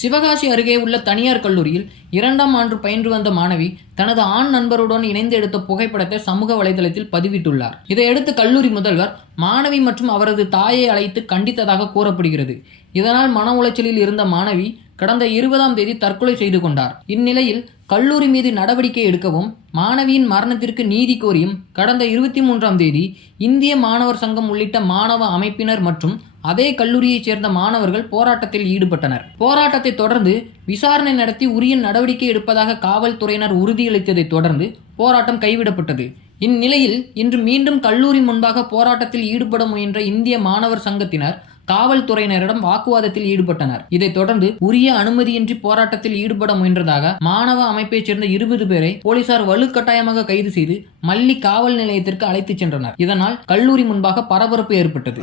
சிவகாசி அருகே உள்ள தனியார் கல்லூரியில் 2ஆம் ஆண்டு பயின்று வந்த மாணவி தனது ஆண் நண்பருடன் இணைந்து எடுத்த புகைப்படத்தை சமூக வலைதளத்தில் பதிவிட்டுள்ளார். இதையடுத்து கல்லூரி முதல்வர் மாணவி மற்றும் அவரது தாயை அழைத்து கண்டித்ததாக கூறப்படுகிறது. இதனால் மன உளைச்சலில் இருந்த மாணவி கடந்த 20ஆம் தேதி தற்கொலை செய்து கொண்டார். இந்நிலையில் கல்லூரி மீது நடவடிக்கை எடுக்கவும் மாணவியின் மரணத்திற்கு நீதி கோரியும் கடந்த 23ஆம் தேதி இந்திய மாணவர் சங்கம் உள்ளிட்ட மாணவ அமைப்பினர் மற்றும் அதே கல்லூரியைச் சேர்ந்த மாணவர்கள் போராட்டத்தில் ஈடுபட்டனர். போராட்டத்தை தொடர்ந்து விசாரணை நடத்தி உரிய நடவடிக்கை எடுப்பதாக காவல்துறையினர் உறுதியளித்ததை தொடர்ந்து போராட்டம் கைவிடப்பட்டது. இந்நிலையில் இன்று மீண்டும் கல்லூரி முன்பாக போராட்டத்தில் ஈடுபட முயன்ற இந்திய மாணவர் சங்கத்தினர் காவல்துறையினரிடம் வாக்குவாதத்தில் ஈடுபட்டனர். இதைத் தொடர்ந்து உரிய அனுமதியின்றி போராட்டத்தில் ஈடுபட முயன்றதாக மாணவ அமைப்பைச் சேர்ந்த 20 பேரை போலீசார் வலுக்கட்டாயமாக கைது செய்து மல்லி காவல் நிலையத்திற்கு அழைத்துச் சென்றனர். இதனால் கல்லூரி முன்பாக பரபரப்பு ஏற்பட்டது.